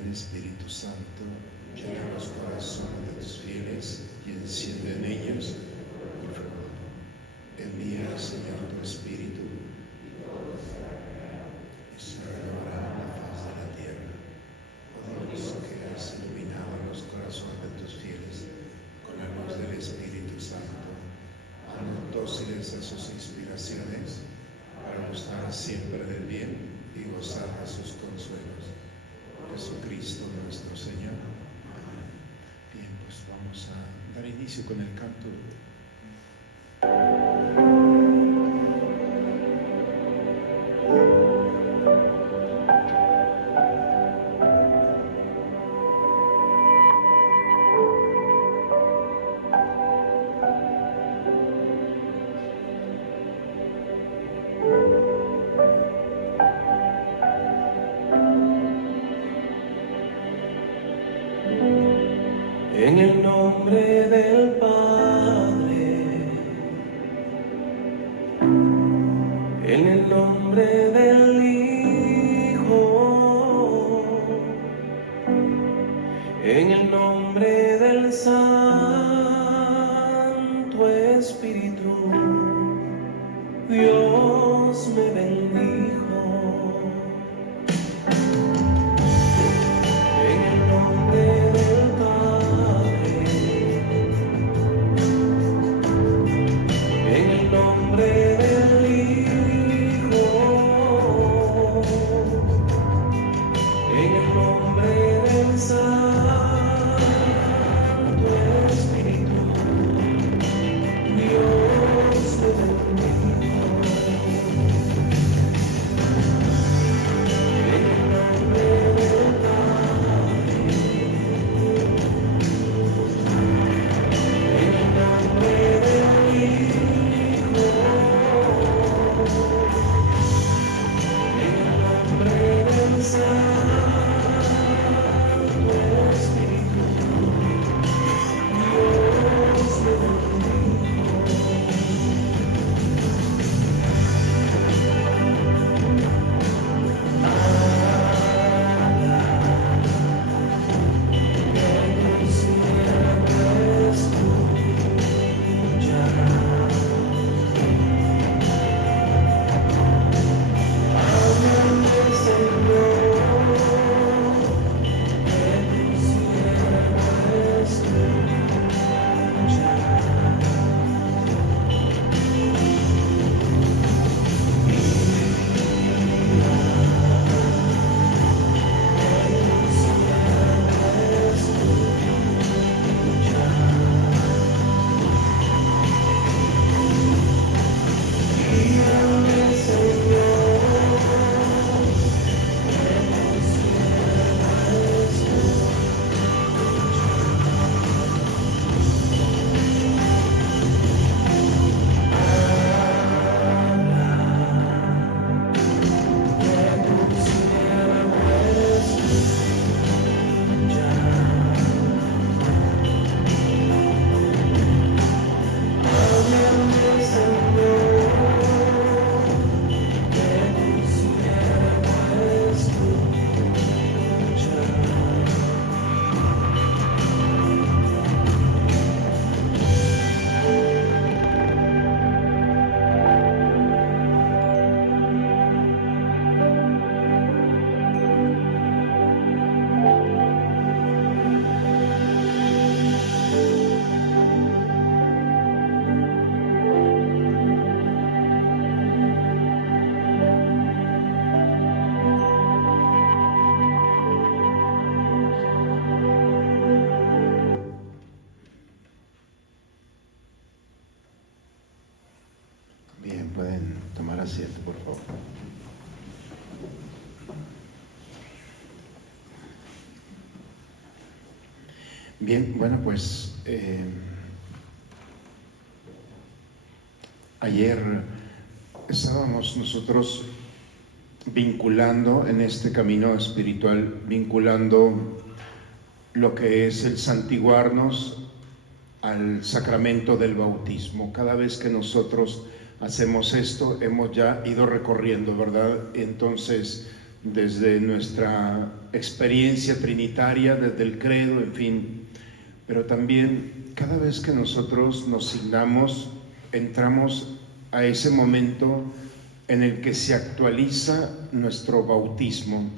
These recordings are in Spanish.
ven Espíritu Santo, llena los corazones de tus fieles y enciende en ellos el fuego. Envía, Señor, tu Espíritu y se renovará la faz de la tierra. Oh Dios, que has iluminado los corazones de tus fieles con la luz del Espíritu Santo, haznos dóciles a sus inspiraciones para gustar siempre del bien y gozar de sus consuelos. Jesucristo nuestro Señor. Amén. Bien, pues vamos a dar inicio con el canto. En el nombre del Padre, en el nombre del Hijo, en el nombre del Santo Espíritu, Dios me bendijo. En el nombre del Padre, en el nombre del Hijo, en el nombre del Santo Espíritu, Dios me bendijo. En el nombre del Padre, en el nombre del Hijo, en el nombre del Santo Espíritu, Dios me Bien, pueden tomar asiento, por favor. Bien, bueno, pues ayer estábamos nosotros vinculando en este camino espiritual, vinculando lo que es el santiguarnos al sacramento del bautismo. Cada vez que nosotros hacemos esto, hemos ya ido recorriendo, ¿verdad? Entonces, desde nuestra experiencia trinitaria, desde el credo, en fin. Pero también cada vez que nosotros nos signamos, entramos a ese momento en el que se actualiza nuestro bautismo.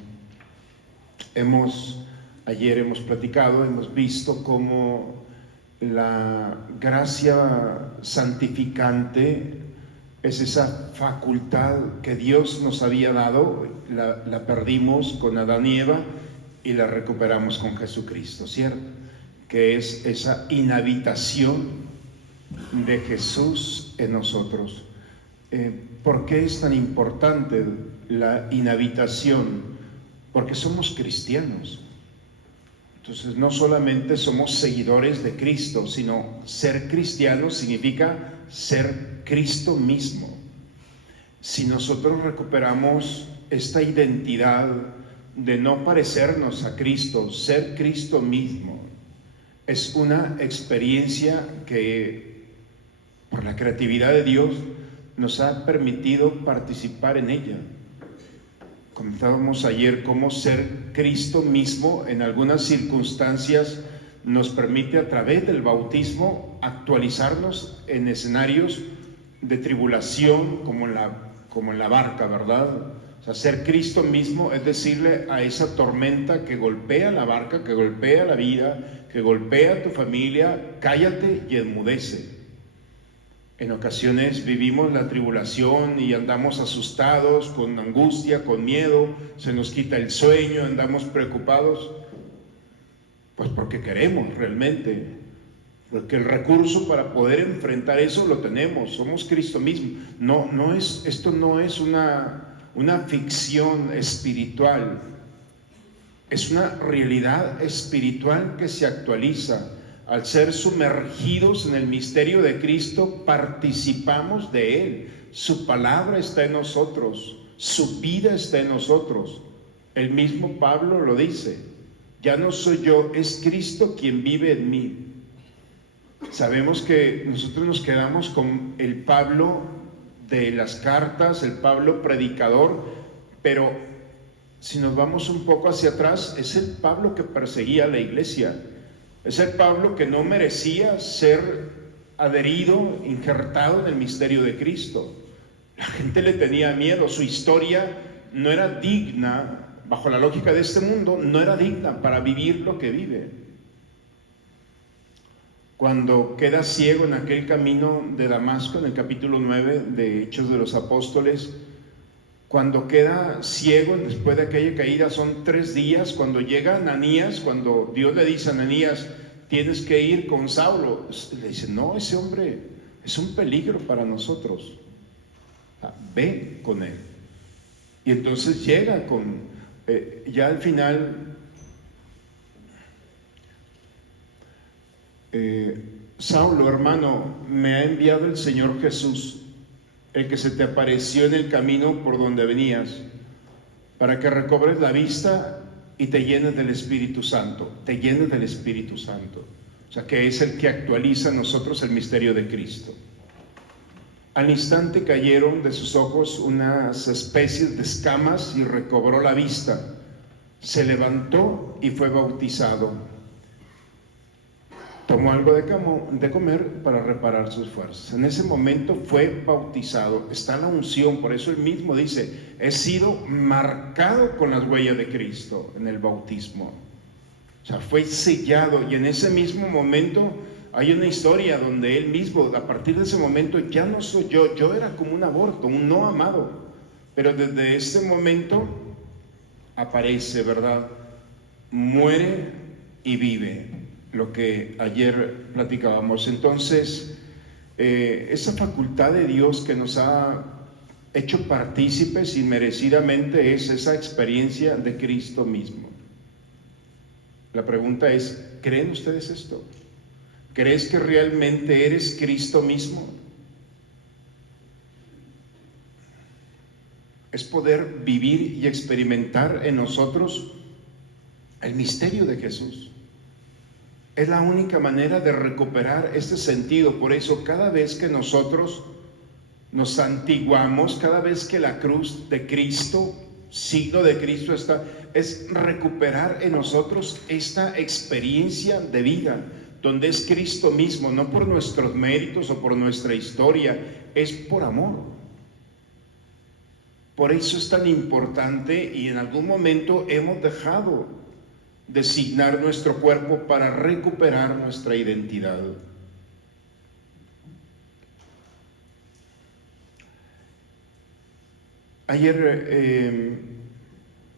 Ayer hemos platicado, hemos visto cómo la gracia santificante es esa facultad que Dios nos había dado, la perdimos con Adán y Eva y la recuperamos con Jesucristo, ¿cierto? Que es esa inhabitación de Jesús en nosotros. ¿Por qué es tan importante la inhabitación? Porque somos cristianos. Entonces no solamente somos seguidores de Cristo, sino ser cristianos significa ser Cristo mismo. Si nosotros recuperamos esta identidad de no parecernos a Cristo, ser Cristo mismo, es una experiencia que por la creatividad de Dios nos ha permitido participar en ella. Comentábamos ayer cómo ser Cristo mismo en algunas circunstancias nos permite a través del bautismo actualizarnos en escenarios de tribulación como en la barca, ¿verdad? O sea, ser Cristo mismo es decirle a esa tormenta que golpea la barca, que golpea la vida, que golpea a tu familia, cállate y enmudece. En ocasiones vivimos la tribulación y andamos asustados, con angustia, con miedo, se nos quita el sueño, andamos preocupados, pues porque queremos realmente, porque el recurso para poder enfrentar eso lo tenemos, somos Cristo mismo. Esto no es una ficción espiritual, es una realidad espiritual que se actualiza. Al ser sumergidos en el misterio de Cristo, participamos de Él. Su palabra está en nosotros, su vida está en nosotros. El mismo Pablo lo dice: ya no soy yo, es Cristo quien vive en mí. Sabemos que nosotros nos quedamos con el Pablo de las cartas, el Pablo predicador, pero si nos vamos un poco hacia atrás, es el Pablo que perseguía a la iglesia. Es el Pablo que no merecía ser adherido, injertado en el misterio de Cristo. La gente le tenía miedo, su historia no era digna, bajo la lógica de este mundo, no era digna para vivir lo que vive. Cuando queda ciego en aquel camino de Damasco, en el capítulo 9 de Hechos de los Apóstoles, cuando queda ciego después de aquella caída, son 3 días, cuando llega Ananías, cuando Dios le dice a Ananías, tienes que ir con Saulo, le dice, no, ese hombre es un peligro para nosotros, ve con él. Y entonces llega ya al final, Saulo, hermano, me ha enviado el Señor Jesús, el que se te apareció en el camino por donde venías, para que recobres la vista y te llenes del Espíritu Santo, te llenes del Espíritu Santo. O sea, que es el que actualiza en nosotros el misterio de Cristo. Al instante cayeron de sus ojos unas especies de escamas y recobró la vista. Se levantó y fue bautizado. Tomó algo de comer para reparar sus fuerzas. En ese momento fue bautizado. Está la unción, por eso él mismo dice, he sido marcado con las huellas de Cristo en el bautismo. O sea, fue sellado, y en ese mismo momento hay una historia donde él mismo, a partir de ese momento, ya no soy yo era como un aborto, un no amado, pero desde ese momento aparece, ¿verdad? Muere y vive. Lo que ayer platicábamos. Entonces, esa facultad de Dios que nos ha hecho partícipes inmerecidamente es esa experiencia de Cristo mismo. La pregunta es, ¿creen ustedes esto? ¿Crees que realmente eres Cristo mismo? Es poder vivir y experimentar en nosotros el misterio de Jesús. Es la única manera de recuperar este sentido. Por eso, cada vez que nosotros nos santiguamos, cada vez que la cruz de Cristo signo de Cristo es recuperar en nosotros esta experiencia de vida, donde es Cristo mismo, no por nuestros méritos o por nuestra historia, es por amor. Por eso es tan importante, y en algún momento hemos dejado de signar nuestro cuerpo para recuperar nuestra identidad. Ayer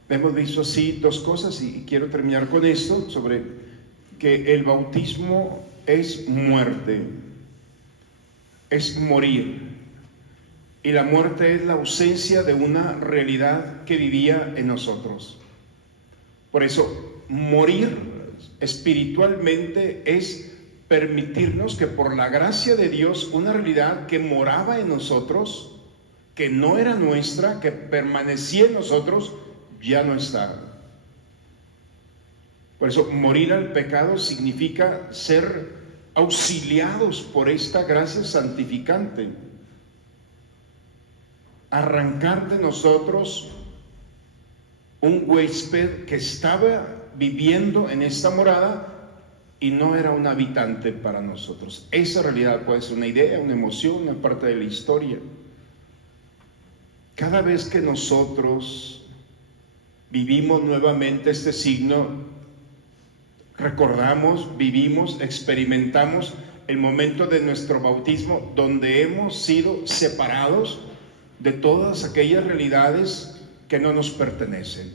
hemos visto así dos cosas, y quiero terminar con esto, sobre que el bautismo es muerte, es morir, y la muerte es la ausencia de una realidad que vivía en nosotros. Por eso, morir espiritualmente es permitirnos que por la gracia de Dios, una realidad que moraba en nosotros, que no era nuestra, que permanecía en nosotros, ya no está. Por eso, morir al pecado significa ser auxiliados por esta gracia santificante. Arrancar de nosotros un huésped que estaba viviendo en esta morada y no era un habitante para nosotros. Esa realidad puede ser una idea, una emoción, una parte de la historia. Cada vez que nosotros vivimos nuevamente este signo, recordamos, vivimos, experimentamos el momento de nuestro bautismo, donde hemos sido separados de todas aquellas realidades que no nos pertenecen.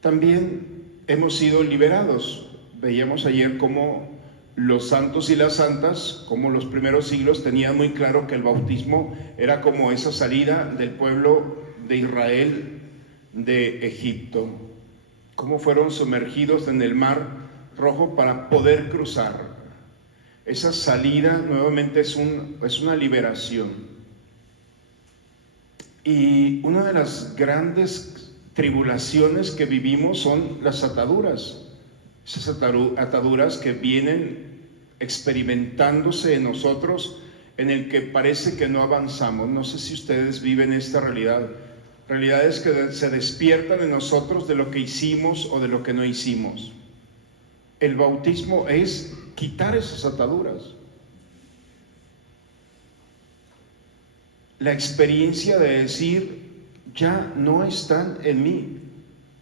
También hemos sido liberados. Veíamos ayer cómo los santos y las santas, como los primeros siglos, tenían muy claro que el bautismo era como esa salida del pueblo de Israel de Egipto, cómo fueron sumergidos en el mar Rojo para poder cruzar. Esa salida nuevamente es una liberación. Y una de las grandes tribulaciones que vivimos son las ataduras. Esas ataduras que vienen experimentándose en nosotros, en el que parece que no avanzamos. No sé si ustedes viven esta realidad. Realidades que se despiertan en nosotros de lo que hicimos o de lo que no hicimos. El bautismo es quitar esas ataduras. La experiencia de decir, ya no están en mí.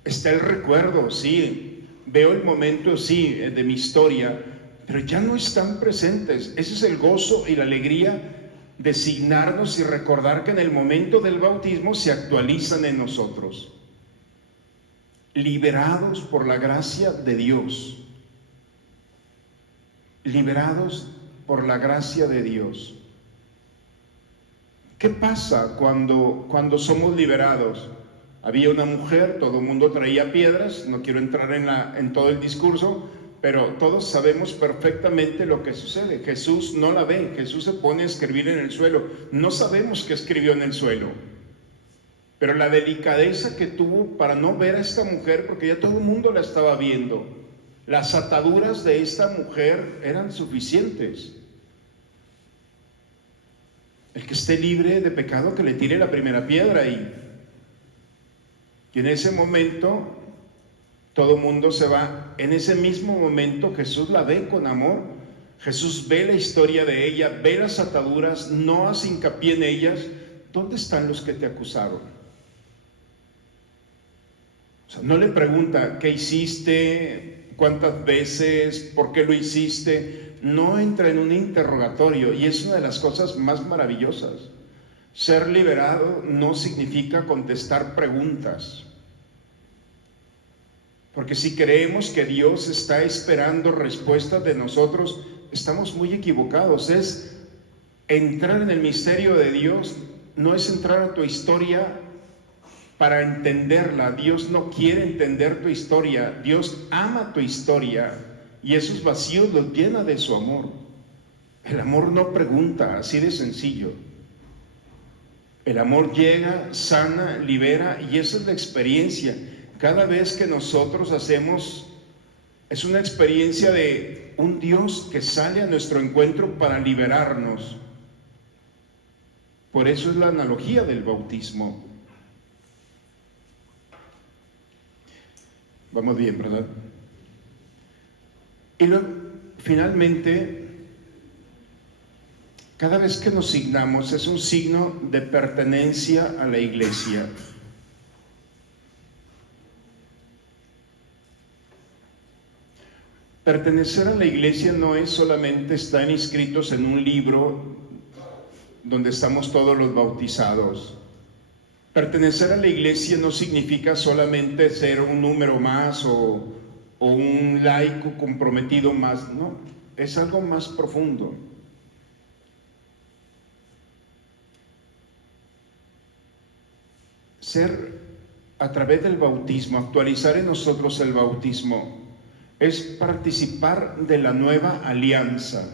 Está el recuerdo, sí, veo el momento, sí, de mi historia, pero ya no están presentes. Ese es el gozo y la alegría de signarnos y recordar que en el momento del bautismo se actualizan en nosotros, liberados por la gracia de Dios, liberados por la gracia de Dios. ¿Qué pasa cuando somos liberados? Había una mujer, todo el mundo traía piedras, no quiero entrar en todo el discurso, pero todos sabemos perfectamente lo que sucede. Jesús no la ve, Jesús se pone a escribir en el suelo. No sabemos qué escribió en el suelo, pero la delicadeza que tuvo para no ver a esta mujer, porque ya todo el mundo la estaba viendo. Las ataduras de esta mujer eran suficientes. El que esté libre de pecado, que le tire la primera piedra. Y en ese momento todo el mundo se va. En ese mismo momento Jesús la ve con amor. Jesús ve la historia de ella, ve las ataduras, no hace hincapié en ellas. ¿Dónde están los que te acusaron? O sea, no le pregunta qué hiciste, cuántas veces, por qué lo hiciste. No entra en un interrogatorio, y es una de las cosas más maravillosas. Ser liberado no significa contestar preguntas, porque si creemos que Dios está esperando respuestas de nosotros, estamos muy equivocados. Es entrar en el misterio de Dios, no es entrar a tu historia para entenderla. Dios no quiere entender tu historia, Dios ama tu historia, y esos vacíos los llena de su amor. El amor no pregunta, así de sencillo. El amor llega, sana, libera, y esa es la experiencia. Cada vez que nosotros hacemos, es una experiencia de un Dios que sale a nuestro encuentro para liberarnos. Por eso es la analogía del bautismo. Vamos bien, ¿verdad? Y finalmente, cada vez que nos signamos es un signo de pertenencia a la iglesia. Pertenecer a la iglesia no es solamente estar inscritos en un libro donde estamos todos los bautizados. Pertenecer a la iglesia no significa solamente ser un número más o un laico comprometido más, no, es algo más profundo. Ser a través del bautismo, actualizar en nosotros el bautismo, es participar de la nueva alianza.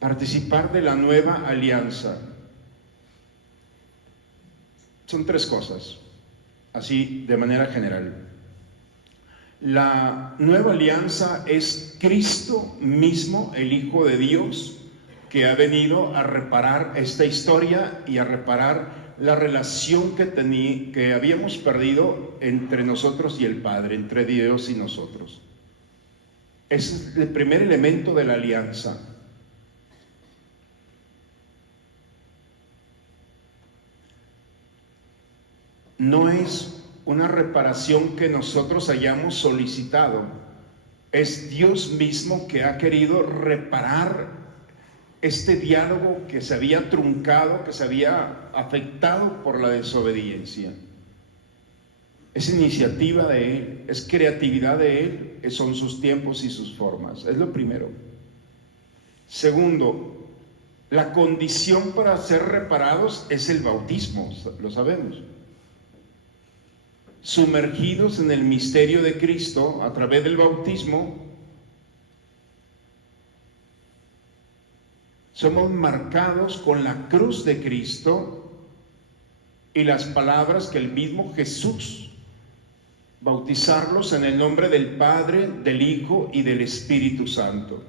Participar de la nueva alianza. Son tres cosas, así de manera general. La nueva alianza es Cristo mismo, el Hijo de Dios, que ha venido a reparar esta historia y a reparar la relación que habíamos perdido entre nosotros y el Padre, entre Dios y nosotros. Ese es el primer elemento de la alianza. No es una reparación que nosotros hayamos solicitado, es Dios mismo que ha querido reparar este diálogo que se había truncado, que se había afectado por la desobediencia. Es iniciativa de Él, es creatividad de Él, son sus tiempos y sus formas. Es lo primero. Segundo, la condición para ser reparados es el bautismo, lo sabemos. Sumergidos en el misterio de Cristo a través del bautismo, somos marcados con la cruz de Cristo y las palabras que el mismo Jesús, bautizarlos en el nombre del Padre, del Hijo y del Espíritu Santo.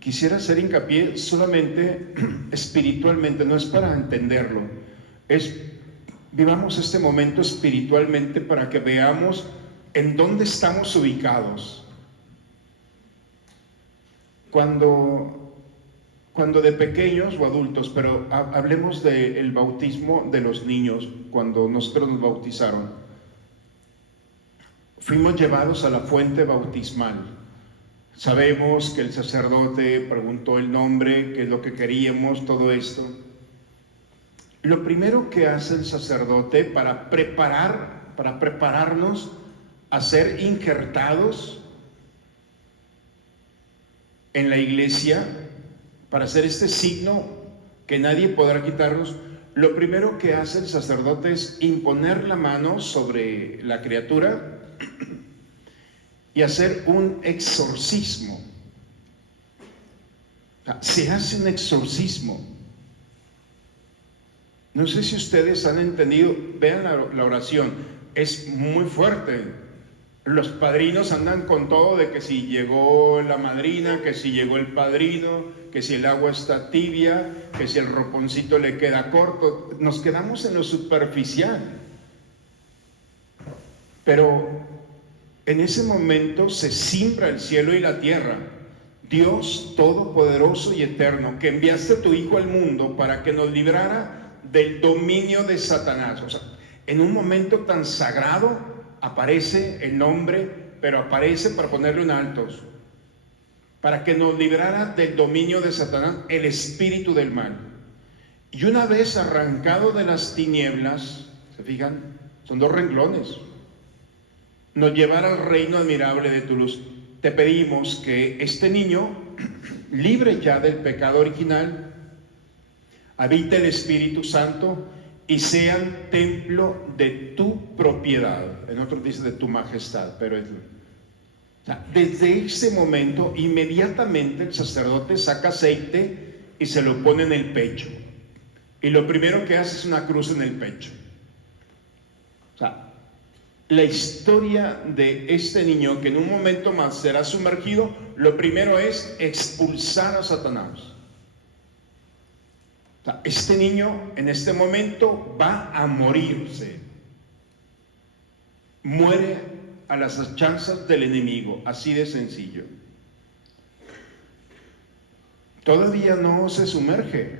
Quisiera hacer hincapié solamente espiritualmente, no es para entenderlo, vivamos este momento espiritualmente para que veamos en dónde estamos ubicados. Cuando de pequeños o adultos, pero hablemos del bautismo de los niños, cuando nosotros nos bautizaron, fuimos llevados a la fuente bautismal. Sabemos que el sacerdote preguntó el nombre, qué es lo que queríamos, todo esto. Lo primero que hace el sacerdote para prepararnos a ser injertados en la iglesia, para hacer este signo que nadie podrá quitarnos, lo primero que hace el sacerdote es imponer la mano sobre la criatura y hacer un exorcismo. Se hace un exorcismo. No sé si ustedes han entendido, vean la oración, es muy fuerte. Los padrinos andan con todo de que si llegó la madrina, que si llegó el padrino, que si el agua está tibia, que si el roponcito le queda corto. Nos quedamos en lo superficial. Pero en ese momento se simbra el cielo y la tierra. Dios todopoderoso y eterno, que enviaste a tu Hijo al mundo para que nos librara del dominio de Satanás. O sea, en un momento tan sagrado aparece el nombre, pero aparece para ponerle un alto, para que nos librara del dominio de Satanás, el espíritu del mal. Y una vez arrancado de las tinieblas, ¿se fijan? Son dos renglones. Nos llevará al reino admirable de tu luz. Te pedimos que este niño, libre ya del pecado original, habite el Espíritu Santo y sean templo de tu propiedad. En otros dice de tu majestad, pero es... O sea, desde ese momento, inmediatamente el sacerdote saca aceite y se lo pone en el pecho. Y lo primero que hace es una cruz en el pecho. O sea, la historia de este niño que en un momento más será sumergido, lo primero es expulsar a Satanás. O sea, este niño en este momento va a morirse. Muere a las achanzas del enemigo, así de sencillo. Todavía no se sumerge.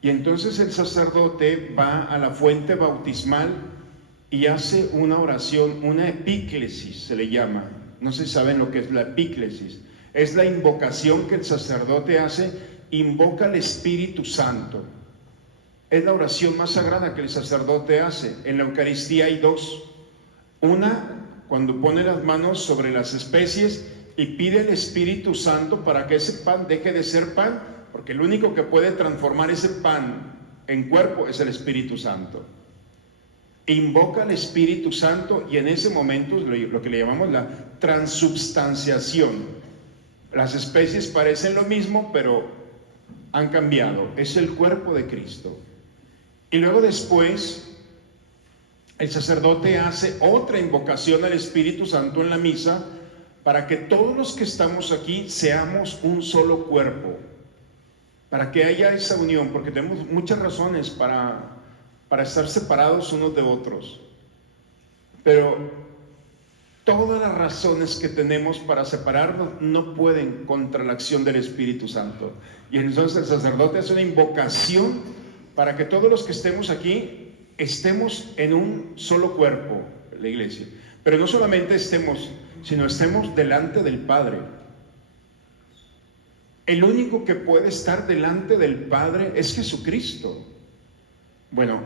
Y entonces el sacerdote va a la fuente bautismal y hace una oración, una epíclesis se le llama. No sé si saben lo que es la epíclesis. Es la invocación que el sacerdote hace, invoca al Espíritu Santo. Es la oración más sagrada que el sacerdote hace. En la Eucaristía hay dos. Una, cuando pone las manos sobre las especies y pide el Espíritu Santo para que ese pan deje de ser pan, porque el único que puede transformar ese pan en cuerpo es el Espíritu Santo. Invoca al Espíritu Santo y en ese momento lo que le llamamos la transubstanciación. Las especies parecen lo mismo, pero han cambiado. Es el cuerpo de Cristo. Y luego después el sacerdote hace otra invocación al Espíritu Santo en la misa para que todos los que estamos aquí seamos un solo cuerpo, para que haya esa unión, porque tenemos muchas razones para estar separados unos de otros, pero todas las razones que tenemos para separarnos no pueden contra la acción del Espíritu Santo. Y entonces el sacerdote hace una invocación para que todos los que estemos aquí estemos en un solo cuerpo, la iglesia. Pero no solamente estemos, sino estemos delante del Padre. El único que puede estar delante del Padre es Jesucristo. Bueno,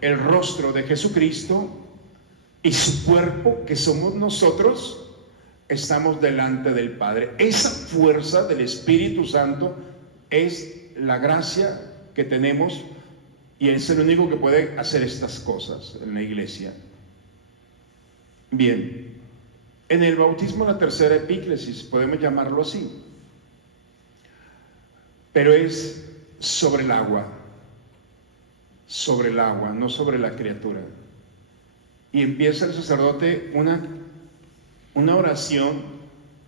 el rostro de Jesucristo y su cuerpo, que somos nosotros, estamos delante del Padre. Esa fuerza del Espíritu Santo es la gracia que tenemos y es el único que puede hacer estas cosas en la iglesia. Bien, en el bautismo la tercera epíclesis, podemos llamarlo así, pero es sobre el agua, no sobre la criatura. Y empieza el sacerdote una oración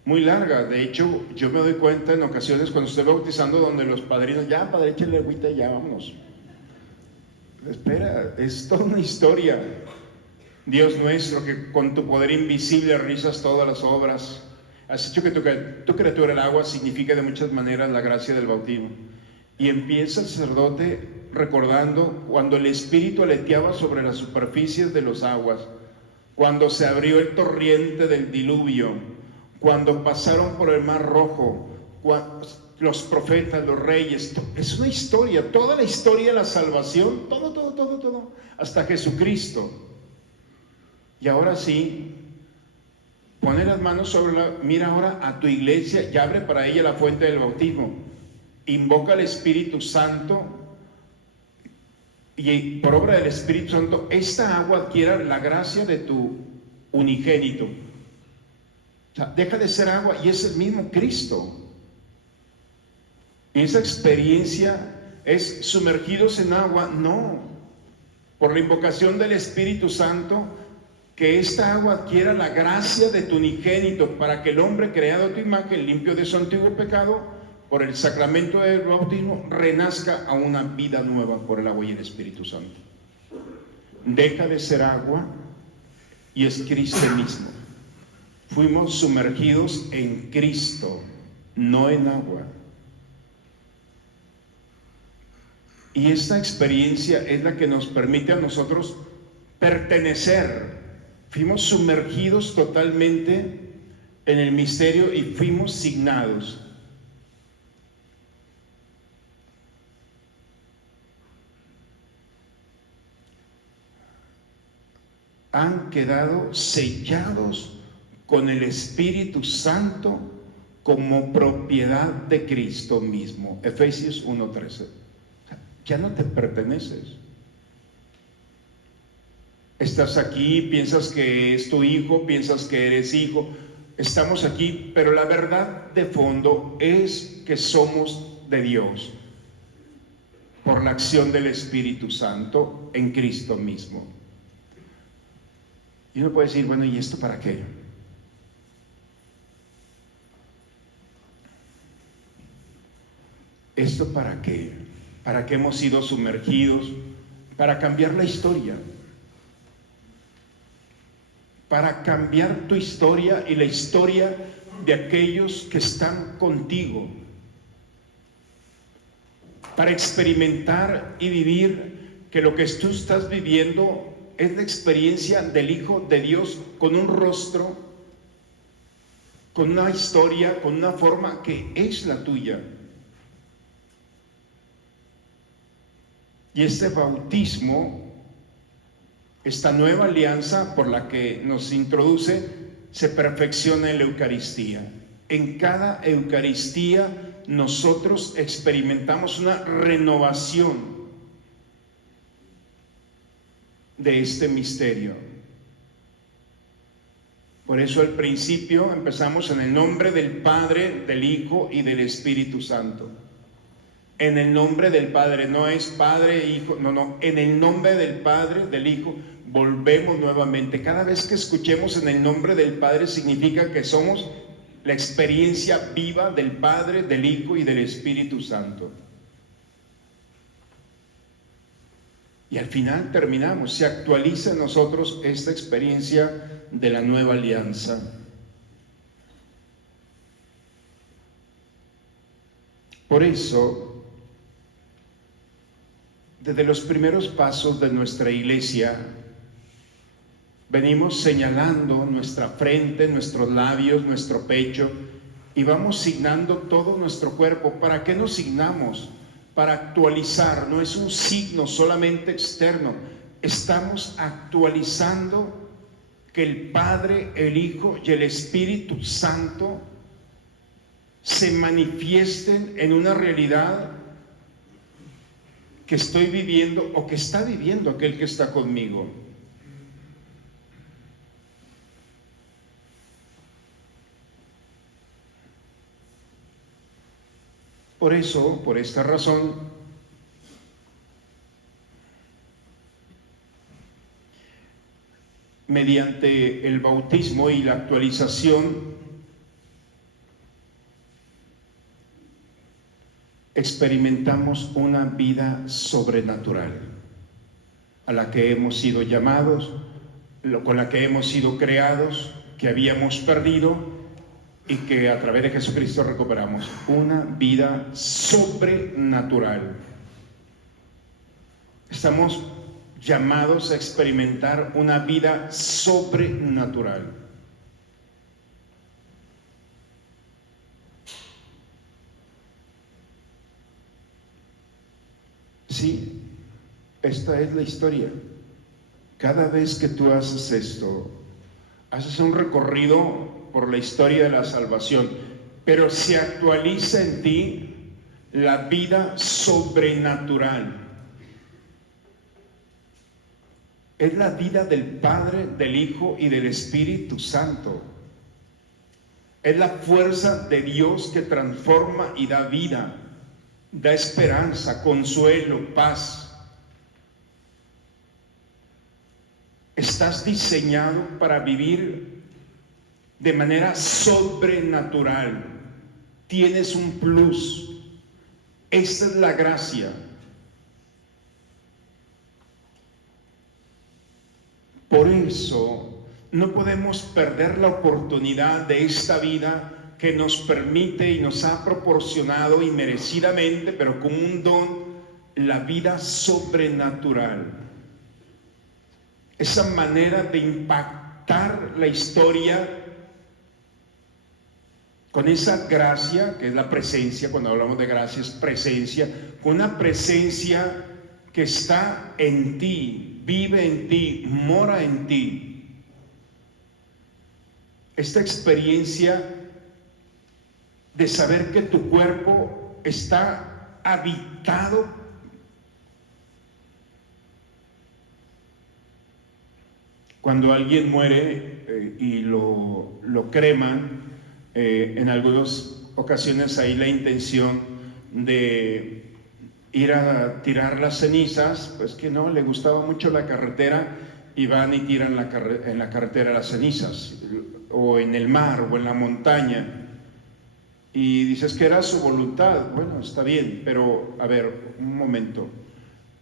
muy larga. De hecho, yo me doy cuenta en ocasiones cuando estoy bautizando donde los padrinos, ya padre, échale agüita y ya vámonos. Espera, es toda una historia. Dios nuestro, que con tu poder invisible realizas todas las obras, has hecho que tu criatura el agua significa de muchas maneras la gracia del bautismo. Y empieza el sacerdote recordando cuando el Espíritu aleteaba sobre las superficies de las aguas, cuando se abrió el torrente del diluvio, cuando pasaron por el Mar Rojo, los profetas, los reyes. Es una historia, toda la historia de la salvación, todo, hasta Jesucristo. Y ahora sí, pone las manos mira ahora a tu iglesia y abre para ella la fuente del bautismo. Invoca al Espíritu Santo y por obra del Espíritu Santo esta agua adquiera la gracia de tu unigénito. O sea, deja de ser agua y es el mismo Cristo. Y esa experiencia es sumergidos en agua, no. Por la invocación del Espíritu Santo, que esta agua adquiera la gracia de tu unigénito para que el hombre creado a tu imagen, limpio de su antiguo pecado, por el sacramento del bautismo, renazca a una vida nueva por el agua y el Espíritu Santo. Deja de ser agua y es Cristo mismo. Fuimos sumergidos en Cristo, no en agua. Y esta experiencia es la que nos permite a nosotros pertenecer. Fuimos sumergidos totalmente en el misterio y fuimos signados. Han quedado sellados con el Espíritu Santo como propiedad de Cristo mismo. Efesios 1:13. Ya no te perteneces. Estás aquí, piensas que es tu hijo, piensas que eres hijo. Estamos aquí, pero la verdad de fondo es que somos de Dios por la acción del Espíritu Santo en Cristo mismo. Y uno puede decir, bueno, ¿y esto para qué? ¿Esto para qué? ¿Para qué hemos sido sumergidos? Para cambiar la historia. Para cambiar tu historia y la historia de aquellos que están contigo. Para experimentar y vivir que lo que tú estás viviendo es la experiencia del Hijo de Dios con un rostro, con una historia, con una forma que es la tuya. Y este bautismo, esta nueva alianza por la que nos introduce, se perfecciona en la Eucaristía. En cada Eucaristía nosotros experimentamos una renovación de este misterio. Por eso al principio empezamos en el nombre del Padre, del Hijo y del Espíritu Santo. En el nombre del Padre, no es Padre, Hijo, no, en el nombre del Padre, del Hijo, volvemos nuevamente. Cada vez que escuchemos en el nombre del Padre significa que somos la experiencia viva del Padre, del Hijo y del Espíritu Santo. Y al final terminamos, se actualiza en nosotros esta experiencia de la nueva alianza. Por eso, desde los primeros pasos de nuestra iglesia, venimos señalando nuestra frente, nuestros labios, nuestro pecho, y vamos signando todo nuestro cuerpo. ¿Para qué nos signamos? Para actualizar, no es un signo solamente externo, estamos actualizando que el Padre, el Hijo y el Espíritu Santo se manifiesten en una realidad que estoy viviendo o que está viviendo aquel que está conmigo. Por eso, por esta razón, mediante el bautismo y la actualización, experimentamos una vida sobrenatural a la que hemos sido llamados, con la que hemos sido creados, que habíamos perdido y que a través de Jesucristo recuperamos. Una vida sobrenatural. Estamos llamados a experimentar una vida sobrenatural. Sí, esta es la historia. Cada vez que tú haces esto, haces un recorrido por la historia de la salvación, pero se actualiza en ti la vida sobrenatural. Es la vida del Padre, del Hijo y del Espíritu Santo. Es la fuerza de Dios que transforma y da vida, da esperanza, consuelo, paz. Estás diseñado para vivir de manera sobrenatural. Tienes un plus. Esta es la gracia. Por eso no podemos perder la oportunidad de esta vida que nos permite y nos ha proporcionado inmerecidamente, pero como un don, la vida sobrenatural. Esa manera de impactar la historia con esa gracia, que es la presencia. Cuando hablamos de gracia es presencia, con una presencia que está en ti, vive en ti, mora en ti. Esta experiencia de saber que tu cuerpo está habitado cuando alguien muere y lo creman, en algunas ocasiones hay la intención de ir a tirar las cenizas, pues que no, le gustaba mucho la carretera y van y tiran en la carretera las cenizas, o en el mar, o en la montaña, y dices que era su voluntad. Bueno, está bien, pero a ver, un momento,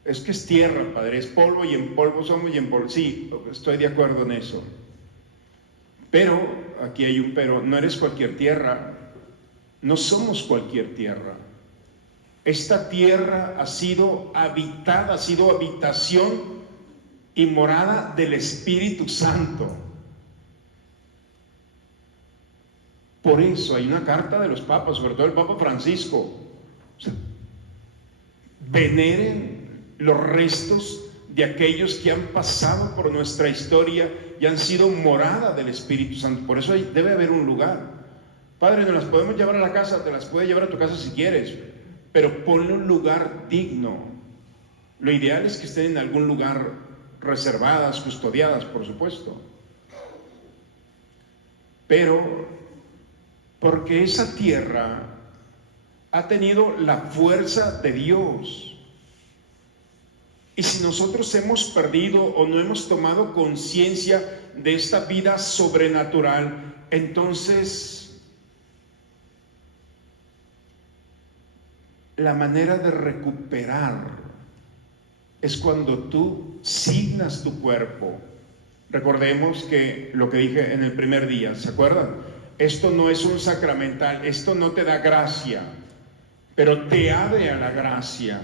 es que es tierra, Padre, es polvo, y en polvo somos, y en polvo, sí, estoy de acuerdo en eso, pero, aquí hay un pero, no eres cualquier tierra, no somos cualquier tierra. Esta tierra ha sido habitada, ha sido habitación y morada del Espíritu Santo. Por eso hay una carta de los papas, sobre todo el Papa Francisco. O sea, veneren los restos de aquellos que han pasado por nuestra historia y han sido morada del Espíritu Santo. Por eso debe haber un lugar. Padre, no las podemos llevar a la casa, te las puedes llevar a tu casa si quieres, pero ponle un lugar digno. Lo ideal es que estén en algún lugar reservadas, custodiadas, por supuesto. Pero porque esa tierra ha tenido la fuerza de Dios. Y si nosotros hemos perdido o no hemos tomado conciencia de esta vida sobrenatural, entonces la manera de recuperar es cuando tú signas tu cuerpo. Recordemos que lo que dije en el primer día, ¿se acuerdan? Esto no es un sacramental, esto no te da gracia, pero te abre a la gracia.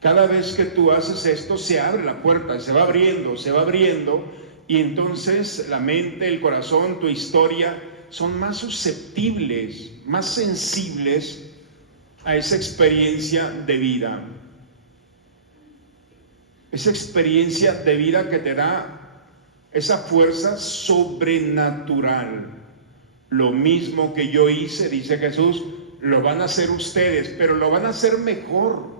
Cada vez que tú haces esto, se abre la puerta, se va abriendo, y entonces la mente, el corazón, tu historia son más susceptibles, más sensibles a esa experiencia de vida. Esa experiencia de vida que te da esa fuerza sobrenatural. Lo mismo que yo hice, dice Jesús, lo van a hacer ustedes, pero lo van a hacer mejor.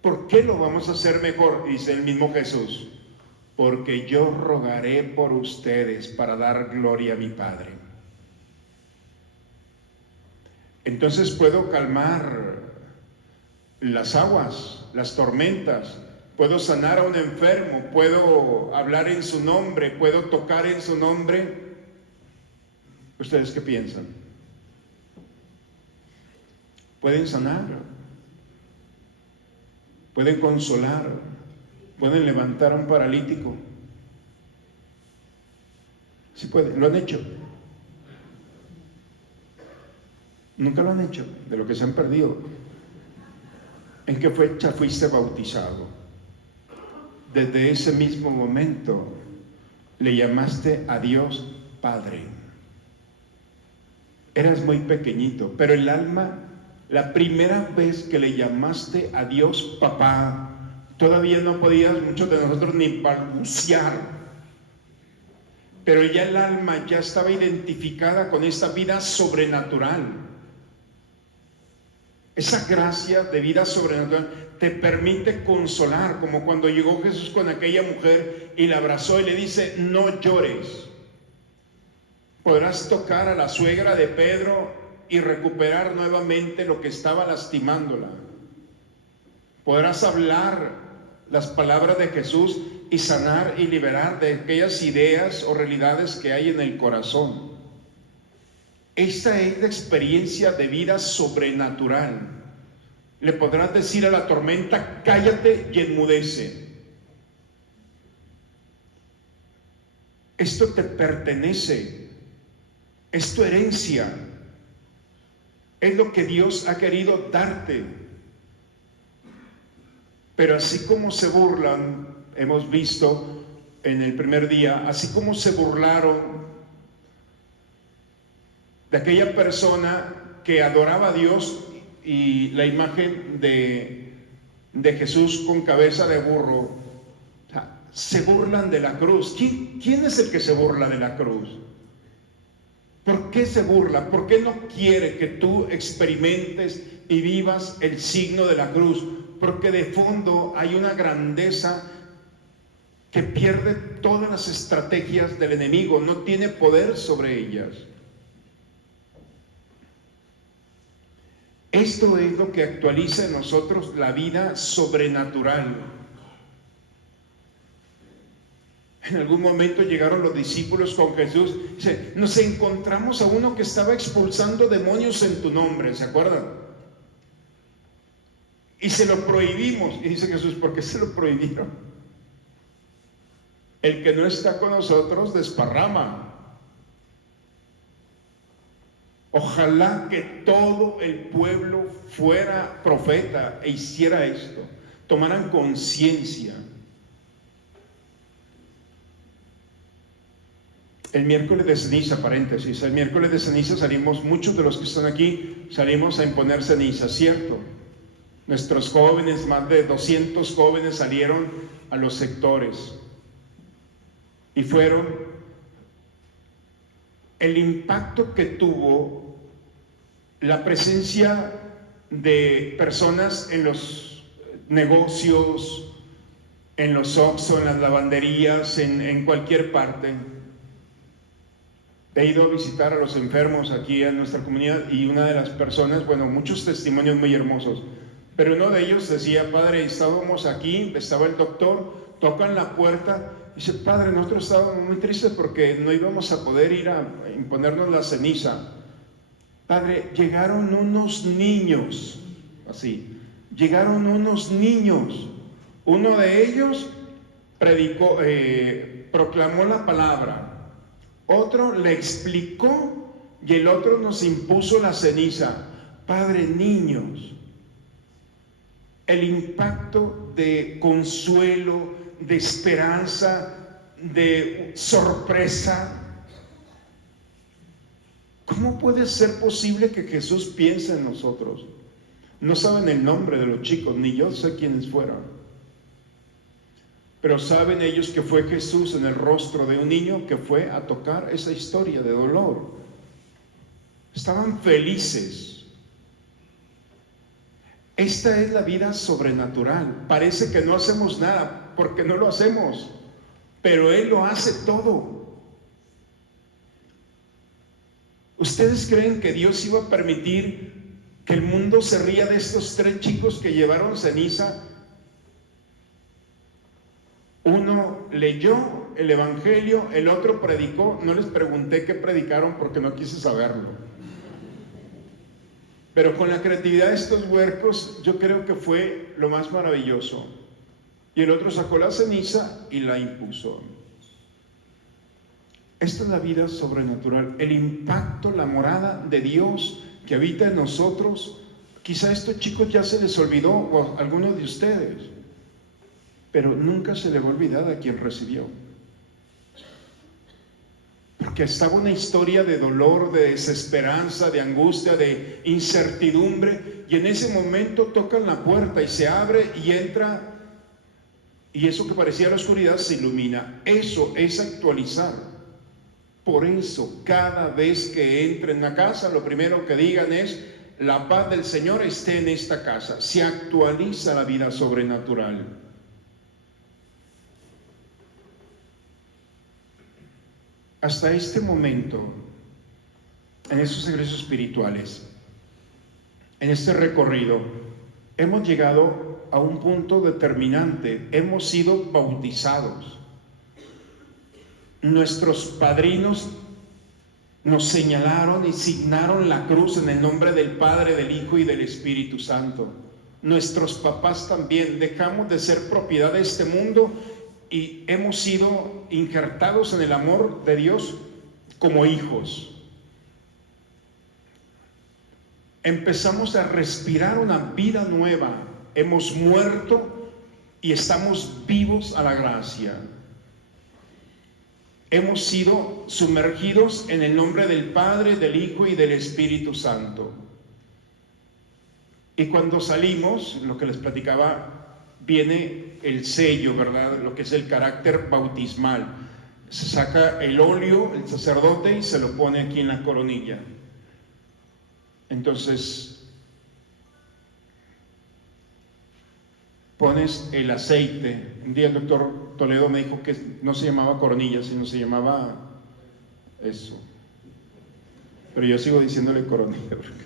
¿Por qué lo vamos a hacer mejor? Dice el mismo Jesús, porque yo rogaré por ustedes para dar gloria a mi Padre. Entonces puedo calmar las aguas, las tormentas, puedo sanar a un enfermo, puedo hablar en su nombre, puedo tocar en su nombre. ¿Ustedes qué piensan? Pueden sanar, pueden consolar, pueden levantar a un paralítico. Sí pueden, lo han hecho. Nunca lo han hecho, de lo que se han perdido. ¿En qué fecha fuiste bautizado? Desde ese mismo momento le llamaste a Dios Padre. Eras muy pequeñito, pero el alma, la primera vez que le llamaste a Dios Papá, todavía no podías muchos de nosotros ni balbucear, pero ya el alma ya estaba identificada con esta vida sobrenatural. Esa gracia de vida sobrenatural te permite consolar, como cuando llegó Jesús con aquella mujer y la abrazó y le dice, no llores. Podrás tocar a la suegra de Pedro y recuperar nuevamente lo que estaba lastimándola. Podrás hablar las palabras de Jesús y sanar y liberar de aquellas ideas o realidades que hay en el corazón. Esta es la experiencia de vida sobrenatural. Le podrás decir a la tormenta, cállate y enmudece. Esto te pertenece, es tu herencia, es lo que Dios ha querido darte. Pero así como se burlan, hemos visto en el primer día, así como se burlaron de aquella persona que adoraba a Dios y la imagen de Jesús con cabeza de burro, o sea, se burlan de la cruz. ¿Quién es el que se burla de la cruz? ¿Por qué se burla? ¿Por qué no quiere que tú experimentes y vivas el signo de la cruz? Porque de fondo hay una grandeza que pierde todas las estrategias del enemigo, no tiene poder sobre ellas. Esto es lo que actualiza en nosotros la vida sobrenatural. En algún momento llegaron los discípulos con Jesús. Dice, nos encontramos a uno que estaba expulsando demonios en tu nombre, ¿se acuerdan? Y se lo prohibimos. Y dice Jesús, ¿por qué se lo prohibieron? El que no está con nosotros desparrama. Ojalá que todo el pueblo fuera profeta e hiciera esto, tomaran conciencia. El miércoles de ceniza, paréntesis, el miércoles de ceniza salimos, muchos de los que están aquí, salimos a imponer ceniza, ¿cierto? Nuestros jóvenes, más de 200 jóvenes salieron a los sectores y fueron. El impacto que tuvo la presencia de personas en los negocios, en los Oxxo, en las lavanderías, en cualquier parte. He ido a visitar a los enfermos aquí en nuestra comunidad y una de las personas, bueno, muchos testimonios muy hermosos, pero uno de ellos decía, padre, estábamos aquí, estaba el doctor, tocan la puerta, dice, padre, nosotros estábamos muy tristes porque no íbamos a poder ir a imponernos la ceniza. Padre, llegaron unos niños, así, llegaron unos niños. Uno de ellos predicó, proclamó la palabra, otro le explicó y el otro nos impuso la ceniza. Padre, niños. El impacto de consuelo, de esperanza, de sorpresa. ¿Cómo puede ser posible que Jesús piense en nosotros? No saben el nombre de los chicos, ni yo sé quiénes fueron. Pero saben ellos que fue Jesús en el rostro de un niño que fue a tocar esa historia de dolor. Estaban felices. Esta es la vida sobrenatural. Parece que no hacemos nada, porque no lo hacemos, pero Él lo hace todo. ¿Ustedes creen que Dios iba a permitir que el mundo se ría de estos 3 chicos que llevaron ceniza? Uno leyó el evangelio, el otro predicó. No les pregunté qué predicaron porque no quise saberlo. Pero con la creatividad de estos huercos, yo creo que fue lo más maravilloso. Y el otro sacó la ceniza y la impuso. Esta es la vida sobrenatural, el impacto, la morada de Dios que habita en nosotros. Quizá a estos chicos ya se les olvidó, o a algunos de ustedes, pero nunca se le va a olvidar a quien recibió. Porque estaba una historia de dolor, de desesperanza, de angustia, de incertidumbre, y en ese momento tocan la puerta y se abre y entra, y eso que parecía la oscuridad se ilumina. Eso es actualizar. Por eso, cada vez que entren a casa, lo primero que digan es, la paz del Señor esté en esta casa. Se actualiza la vida sobrenatural. Hasta este momento, en estos egresos espirituales, en este recorrido, hemos llegado a un punto determinante. Hemos sido bautizados. Nuestros padrinos nos señalaron y signaron la cruz en el nombre del Padre, del Hijo y del Espíritu Santo. Nuestros papás también. Dejamos de ser propiedad de este mundo y hemos sido injertados en el amor de Dios como hijos. Empezamos a respirar una vida nueva. Hemos muerto y estamos vivos a la gracia. Hemos sido sumergidos en el nombre del Padre, del Hijo y del Espíritu Santo. Y cuando salimos, lo que les platicaba, viene el sello, ¿verdad? Lo que es el carácter bautismal. Se saca el óleo, el sacerdote, y se lo pone aquí en la coronilla. Entonces, pones el aceite. Un día el doctor Toledo me dijo que no se llamaba coronilla, sino se llamaba eso. Pero yo sigo diciéndole coronilla porque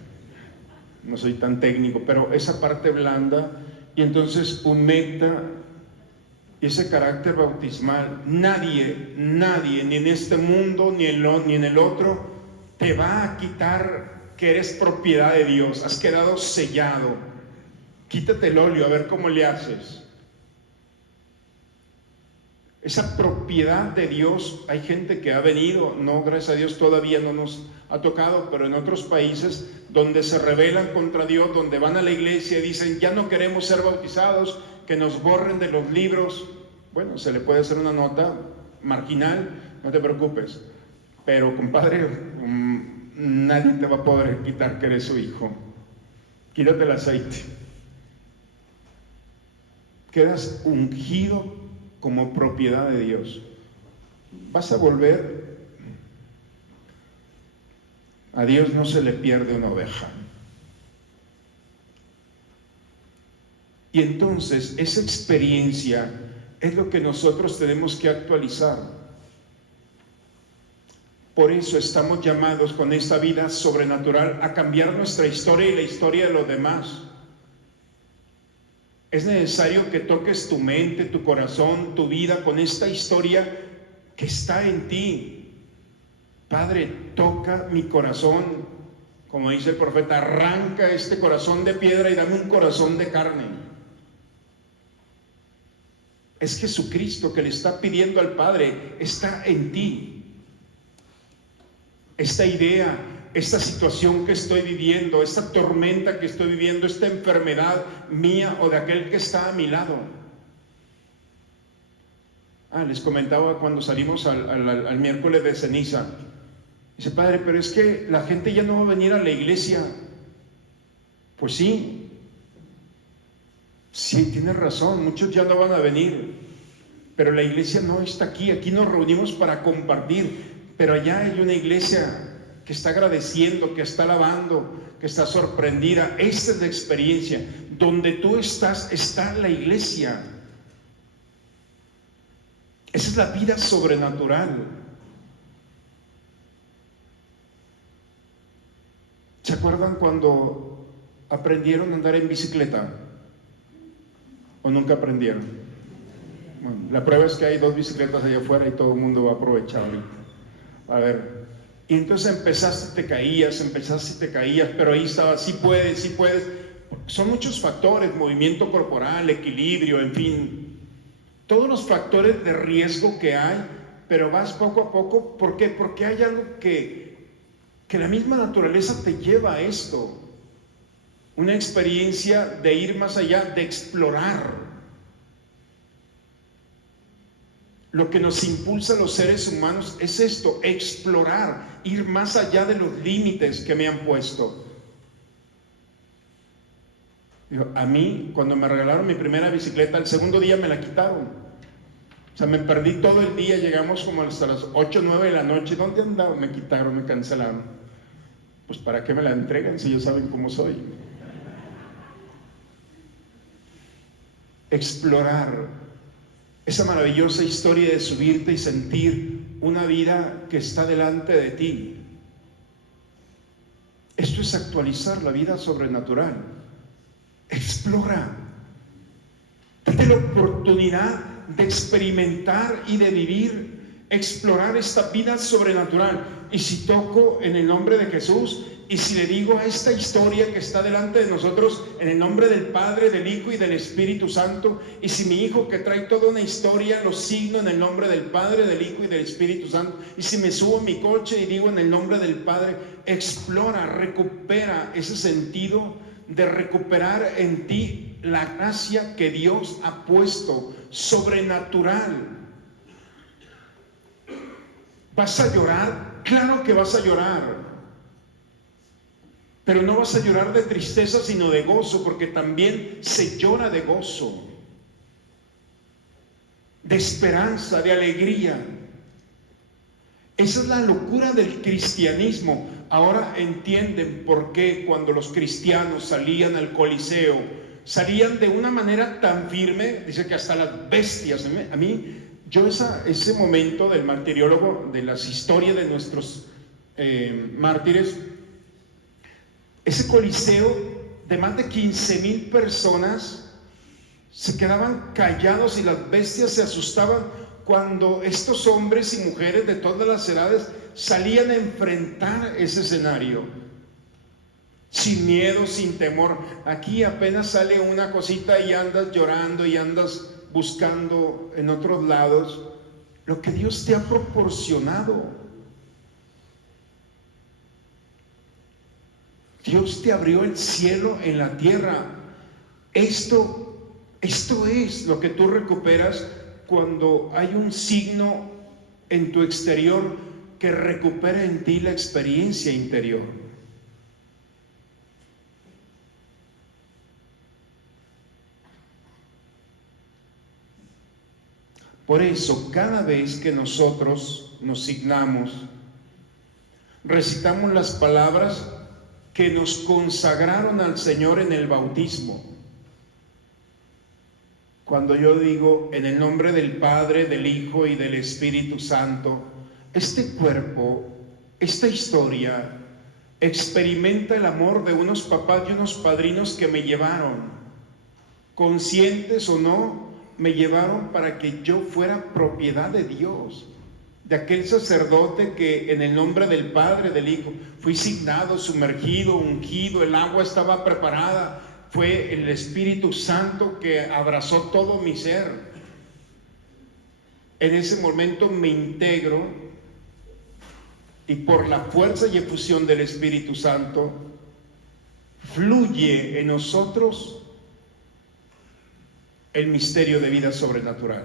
no soy tan técnico, pero esa parte blanda, y entonces humecta Y ese carácter bautismal, nadie, ni en este mundo, ni en el otro, te va a quitar que eres propiedad de Dios. Has quedado sellado. Quítate el óleo, a ver cómo le haces. Esa propiedad de Dios, hay gente que ha venido, no, gracias a Dios todavía no nos ha tocado, pero en otros países donde se rebelan contra Dios, donde van a la iglesia y dicen, ya no queremos ser bautizados, que nos borren de los libros. Bueno, se le puede hacer una nota marginal, no te preocupes, pero compadre, nadie te va a poder quitar que eres su hijo. Quítate el aceite. Quedas ungido como propiedad de Dios. Vas a volver. A Dios no se le pierde una oveja. Y entonces esa experiencia es lo que nosotros tenemos que actualizar. Por eso estamos llamados con esta vida sobrenatural a cambiar nuestra historia y la historia de los demás. Es necesario que toques tu mente, tu corazón, tu vida con esta historia que está en ti. Padre, toca mi corazón, como dice el profeta, arranca este corazón de piedra y dame un corazón de carne. Es Jesucristo que le está pidiendo al Padre, está en ti. Esta idea, esta situación que estoy viviendo, esta tormenta que estoy viviendo, esta enfermedad mía o de aquel que está a mi lado. Les comentaba cuando salimos al miércoles de ceniza. Dice, Padre, pero es que la gente ya no va a venir a la iglesia. Pues sí, tienes razón, muchos ya no van a venir, pero la iglesia no está aquí. Aquí nos reunimos para compartir, pero allá hay una iglesia que está agradeciendo, que está alabando, que está sorprendida. Esta es la experiencia. Donde tú estás, está la iglesia. Esa es la vida sobrenatural. ¿Se acuerdan cuando aprendieron a andar en bicicleta? ¿O nunca aprendieron? Bueno, la prueba es que hay 2 bicicletas allá afuera y todo el mundo va a aprovechar ahorita. A ver, y entonces empezaste y te caías, pero ahí estaba, sí puedes. Son muchos factores, movimiento corporal, equilibrio, en fin, todos los factores de riesgo que hay, pero vas poco a poco. ¿Por qué? Porque hay algo que la misma naturaleza te lleva a esto, una experiencia de ir más allá, de explorar. Lo que nos impulsa a los seres humanos es esto, explorar, ir más allá de los límites que me han puesto. A mí, cuando me regalaron mi primera bicicleta, el segundo día me la quitaron. O sea, me perdí todo el día, llegamos como hasta las 8 o 9 de la noche. ¿Dónde andaba? Me quitaron, me cancelaron. Pues ¿para qué me la entregan si ellos saben cómo soy? Explorar esa maravillosa historia de subirte y sentir una vida que está delante de ti. Esto es actualizar la vida sobrenatural. Explora. Date la oportunidad de experimentar y de vivir, explorar esta vida sobrenatural. Y si toco en el nombre de Jesús, y si le digo a esta historia que está delante de nosotros, en el nombre del Padre, del Hijo y del Espíritu Santo, y si mi hijo que trae toda una historia lo signo en el nombre del Padre, del Hijo y del Espíritu Santo, y si me subo a mi coche y digo en el nombre del Padre, explora, recupera ese sentido de recuperar en ti la gracia que Dios ha puesto, sobrenatural. ¿Vas a llorar? Claro que vas a llorar. Pero no vas a llorar de tristeza, sino de gozo, porque también se llora de gozo, de esperanza, de alegría. Esa es la locura del cristianismo. Ahora entienden por qué cuando los cristianos salían al Coliseo, salían de una manera tan firme, dice que hasta las bestias. A mí, ese momento del martiriólogo, de las historias de nuestros mártires, ese coliseo de más de 15,000 personas, Se quedaban callados y las bestias se asustaban cuando estos hombres y mujeres de todas las edades salían a enfrentar ese escenario. Sin miedo, sin temor. Aquí apenas sale una cosita y andas llorando y andas buscando en otros lados lo que Dios te ha proporcionado. Dios te abrió el cielo en la tierra. Esto es lo que tú recuperas cuando hay un signo en tu exterior que recupera en ti la experiencia interior. Por eso, cada vez que nosotros nos signamos, recitamos las palabras que nos consagraron al Señor en el bautismo. Cuando yo digo, en el nombre del Padre, del Hijo y del Espíritu Santo, este cuerpo, esta historia, experimenta el amor de unos papás y unos padrinos que me llevaron, conscientes o no, me llevaron para que yo fuera propiedad de Dios, de aquel sacerdote que en el nombre del Padre, del Hijo, fui signado, sumergido, ungido, el agua estaba preparada, fue el Espíritu Santo que abrazó todo mi ser. En ese momento me integro y por la fuerza y efusión del Espíritu Santo fluye en nosotros el misterio de vida sobrenatural.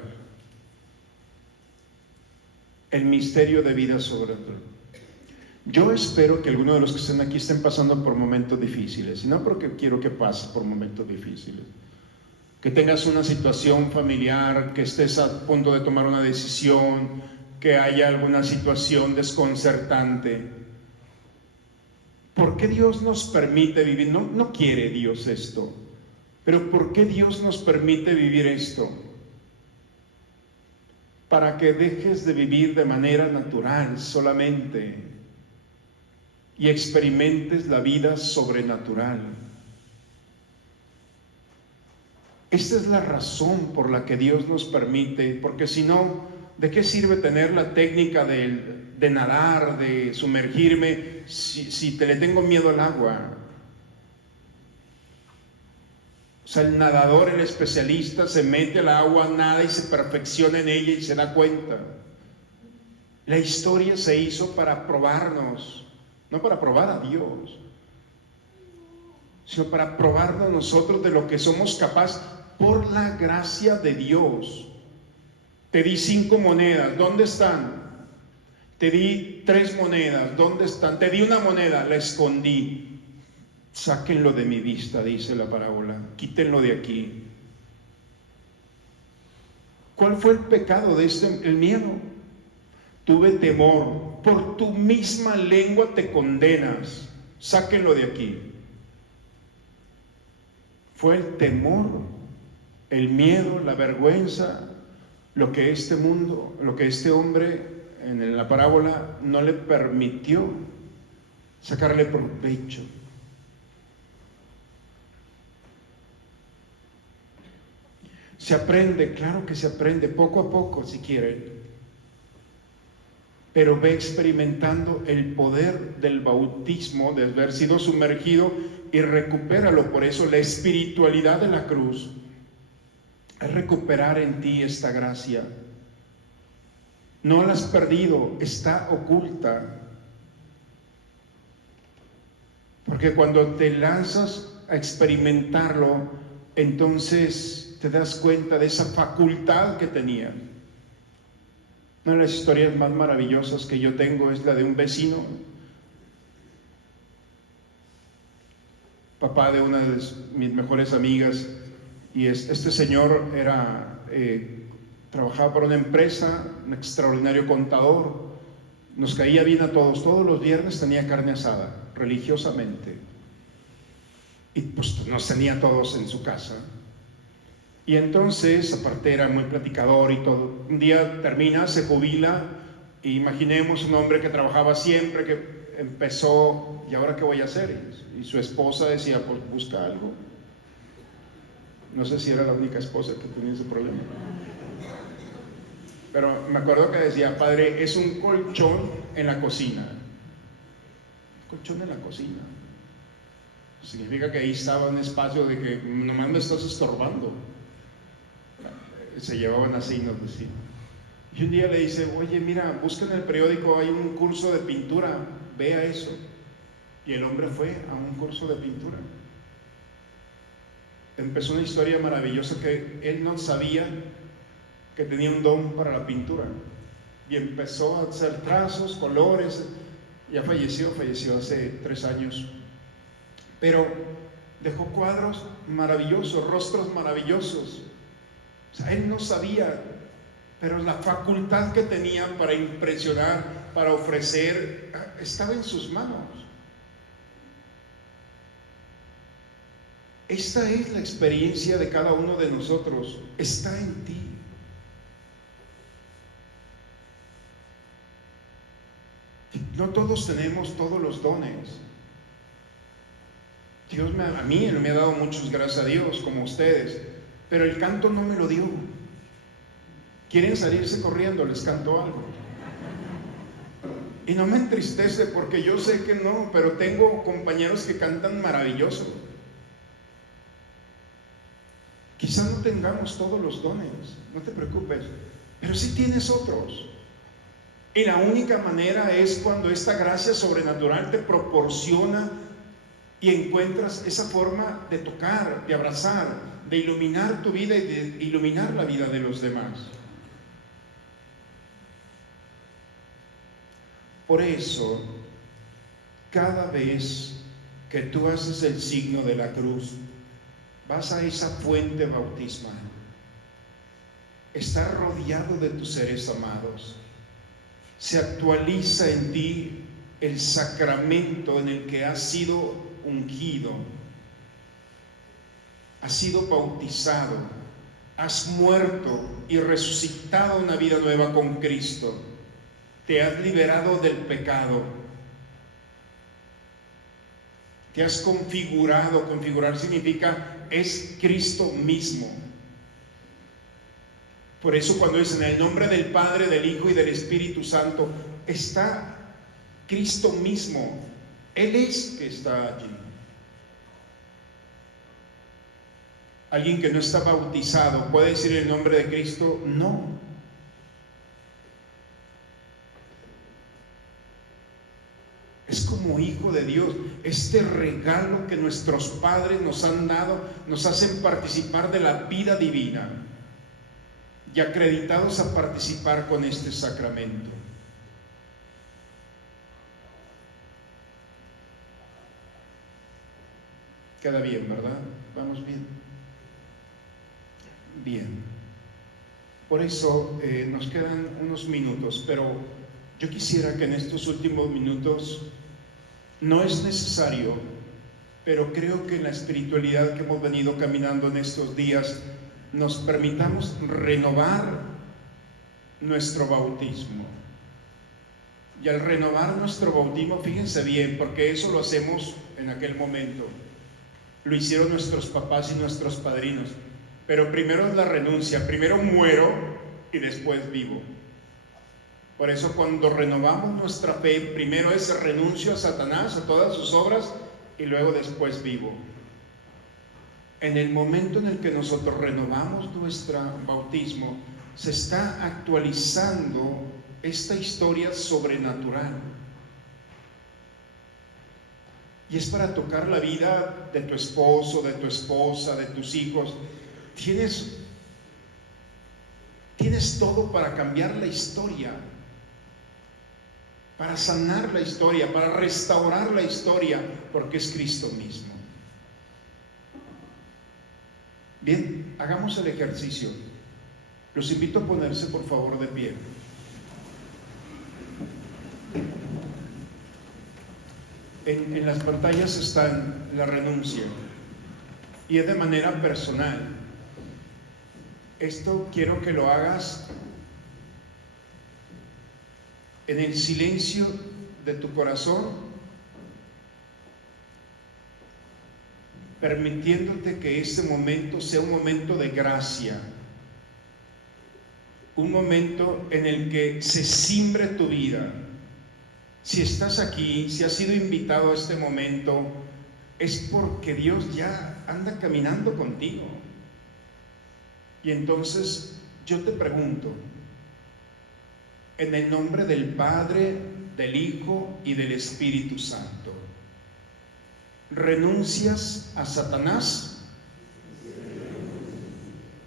El misterio de vida sobrenatural. Yo espero que algunos de los que estén aquí estén pasando por momentos difíciles, y no porque quiero que pases por momentos difíciles. Que tengas una situación familiar, que estés a punto de tomar una decisión, que haya alguna situación desconcertante. ¿Por qué Dios nos permite vivir? No quiere Dios esto. Pero ¿por qué Dios nos permite vivir esto? Para que dejes de vivir de manera natural solamente y experimentes la vida sobrenatural. Esta es la razón por la que Dios nos permite, porque si no, ¿de qué sirve tener la técnica de nadar, de sumergirme, si te le tengo miedo al agua? O sea, el nadador, el especialista, se mete al agua, nada y se perfecciona en ella y se da cuenta. La historia se hizo para probarnos, no para probar a Dios, sino para probarnos nosotros de lo que somos capaces por la gracia de Dios. Te di 5 monedas, ¿dónde están? Te di 3 monedas, ¿dónde están? Te di una moneda, la escondí. Sáquenlo de mi vista, dice la parábola, quítenlo de aquí. ¿Cuál fue el pecado de el miedo? Tuve temor, por tu misma lengua te condenas, sáquenlo de aquí. Fue el temor, el miedo, la vergüenza, lo que este mundo, lo que este hombre en la parábola no le permitió sacarle provecho. Se aprende, claro que se aprende, poco a poco si quieren, pero ve experimentando el poder del bautismo, de haber sido sumergido, y recupéralo. Por eso la espiritualidad de la cruz es recuperar en ti esta gracia. No la has perdido, está oculta. Porque cuando te lanzas a experimentarlo, entonces te das cuenta de esa facultad que tenía. Una de las historias más maravillosas que yo tengo es la de un vecino, papá de una de mis mejores amigas, y este señor trabajaba para una empresa, un extraordinario contador, nos caía bien a todos los viernes tenía carne asada, religiosamente, y pues nos tenía todos en su casa. Y entonces, aparte era muy platicador y todo, un día termina, se jubila, e imaginemos un hombre que trabajaba siempre, que empezó, ¿y ahora qué voy a hacer? Y su esposa decía, pues busca algo. No sé si era la única esposa que tenía ese problema. Pero me acuerdo que decía, padre, es un colchón en la cocina. Colchón en la cocina. Significa que ahí estaba un espacio de que nomás me estás estorbando. Se llevaban así, nos decía. Y un día le dice, oye, mira, busca en el periódico, hay un curso de pintura, ve a eso. Y el hombre fue a un curso de pintura. Empezó una historia maravillosa que él no sabía que tenía un don para la pintura. Y empezó a hacer trazos, colores. Ya falleció hace 3 años. Pero dejó cuadros maravillosos, rostros maravillosos. O sea, él no sabía, pero la facultad que tenía para impresionar, para ofrecer, estaba en sus manos. Esta es la experiencia de cada uno de nosotros, está en ti. No todos tenemos todos los dones. Dios a mí me ha dado muchos, gracias a Dios, como ustedes, pero el canto no me lo dio. Quieren salirse corriendo, les canto algo. Y no me entristece porque yo sé que no, pero tengo compañeros que cantan maravilloso. Quizá no tengamos todos los dones, no te preocupes, pero sí tienes otros. Y la única manera es cuando esta gracia sobrenatural te proporciona y encuentras esa forma de tocar, de abrazar, de iluminar tu vida y de iluminar la vida de los demás. Por eso, cada vez que tú haces el signo de la cruz, vas a esa fuente bautismal, estás rodeado de tus seres amados, se actualiza en ti el sacramento en el que has sido ungido, has sido bautizado, has muerto y resucitado una vida nueva con Cristo, te has liberado del pecado, te has configurado. Configurar significa es Cristo mismo. Por eso cuando dice en el nombre del Padre, del Hijo y del Espíritu Santo, está Cristo mismo. Él es que está allí. Alguien que no está bautizado, ¿puede decir el nombre de Cristo? No. Es como hijo de Dios. Este regalo que nuestros padres nos han dado, nos hacen participar de la vida divina y acreditados a participar con este sacramento. Queda bien, ¿verdad? Vamos bien. Bien. Por eso nos quedan unos minutos, pero yo quisiera que en estos últimos minutos, no es necesario, pero creo que en la espiritualidad que hemos venido caminando en estos días, nos permitamos renovar nuestro bautismo. Y al renovar nuestro bautismo, fíjense bien, porque eso lo hacemos en aquel momento. Lo hicieron nuestros papás y nuestros padrinos. Pero primero es la renuncia, primero muero y después vivo. Por eso cuando renovamos nuestra fe, primero es renuncio a Satanás, a todas sus obras, y luego después vivo. En el momento en el que nosotros renovamos nuestro bautismo, se está actualizando esta historia sobrenatural. Y es para tocar la vida de tu esposo, de tu esposa, de tus hijos. Tienes todo para cambiar la historia, para sanar la historia, para restaurar la historia, porque es Cristo mismo. Bien, hagamos el ejercicio. Los invito a ponerse por favor de pie. En las pantallas están la renuncia y es de manera personal. Esto quiero que lo hagas en el silencio de tu corazón, permitiéndote que este momento sea un momento de gracia, un momento en el que se simbre tu vida. Si estás aquí, si has sido invitado a este momento, es porque Dios ya anda caminando contigo. Y entonces yo te pregunto, en el nombre del Padre, del Hijo y del Espíritu Santo, ¿renuncias a Satanás?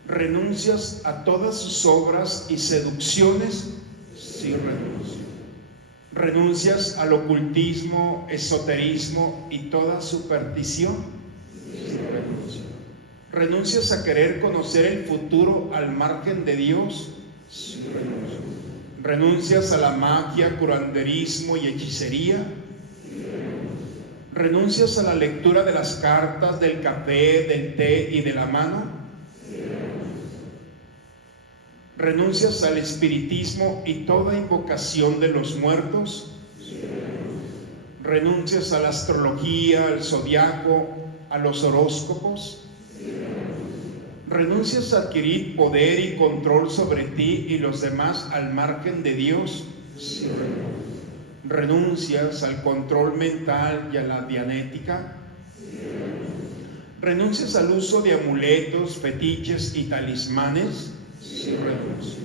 ¿Renuncias a todas sus obras y seducciones? Sí, renuncio. ¿Renuncias al ocultismo, esoterismo y toda superstición? Sí, renuncio. ¿Renuncias a querer conocer el futuro al margen de Dios? Sí, renuncio. ¿Renuncias a la magia, curanderismo y hechicería? ¿Renuncias a la lectura de las cartas, del café, del té y de la mano? ¿Renuncias al espiritismo y toda invocación de los muertos? ¿Renuncias a la astrología, al zodiaco, a los horóscopos? ¿Renuncias a adquirir poder y control sobre ti y los demás al margen de Dios? Sí. ¿Renuncias al control mental y a la dianética? ¿Renuncias al uso de amuletos, fetiches y talismanes? Sí, renuncio.